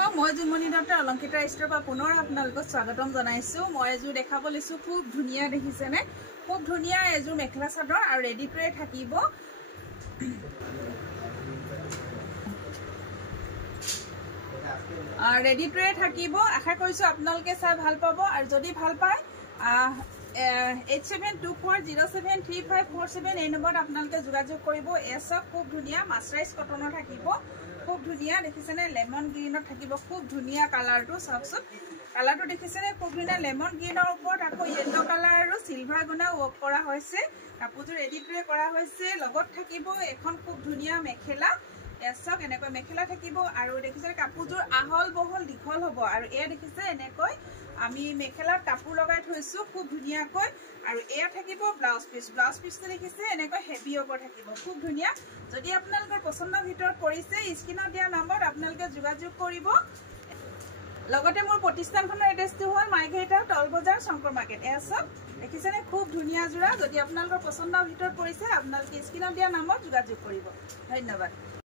দৰ্শক মই জুমনি দত্ত অলংকিতা ষ্টৰ পৰা পুনৰ আপোনালোকক স্বাগতম জনাইছো। মই এযোৰ দেখাব লৈছো, খুব ধুনীয়া দেখিছেনে? খুব ধুনীয়া এযোৰ মেখেলা চাদৰ আৰু ৰেডি টুৱে থাকিব। ৰেডি টুৱে থাকিব। আশা কৰিছো আপোনালোকে চাই ভাল পাব আৰু যদি ভাল পায় 8724073547 এই নম্বৰত আপোনালোকে যোগাযোগ কৰিব। এসব খুব ধুনীয়া মাছৰাইজ কটনৰ থাকিব। খুব ধুনীয়া দেখিছেনে? লেমন গ্ৰীনত থাকিব। খুব ধুনীয়া কালাৰটো চাওকচোন। কালাৰটো দেখিছেনে? খুব ধুনীয়া লেমন গ্ৰীনৰ ওপৰত আকৌ য়েল্লো কালাৰ আৰু চিলভাৰ গুণা ৱৰ্ক কৰা হৈছে। কাপোৰযোৰ ৰেডি টুৱে কৰা হৈছে। লগত থাকিব এখন খুব ধুনীয়া মেখেলা। এসব এনেকৈ মেখেলা থাকিব আৰু দেখিছে কাপোৰযোৰ আহল বহল দীঘল হ'ব। আৰু এয়া দেখিছে এনেকৈ আমি মেখেলাত কাপোৰ লগাই থৈছো খুব ধুনীয়াকৈ। আৰু এয়া থাকিব ব্লাউজ পিচ। ব্লাউজ পিচটো দেখিছে এনেকৈ হেভি ওপৰ থাকিব। খুব ধুনীয়া। যদি আপোনালোকৰ পছন্দৰ ভিতৰত পৰিছে স্ক্ৰীনত দিয়া নম্বৰত আপোনালোকে যোগাযোগ কৰিব। লগতে মোৰ প্ৰতিষ্ঠানখনৰ এড্ৰেছটো হ'ল মাইঘেৰিটা তল বজাৰ শংকৰ মাৰ্কেট। এসব দেখিছেনে? খুব ধুনীয়া যোৰা। যদি আপোনালোকৰ পছন্দৰ ভিতৰত পৰিছে আপোনালোকে স্ক্ৰীনত দিয়া নম্বৰত যোগাযোগ কৰিব। ধন্যবাদ।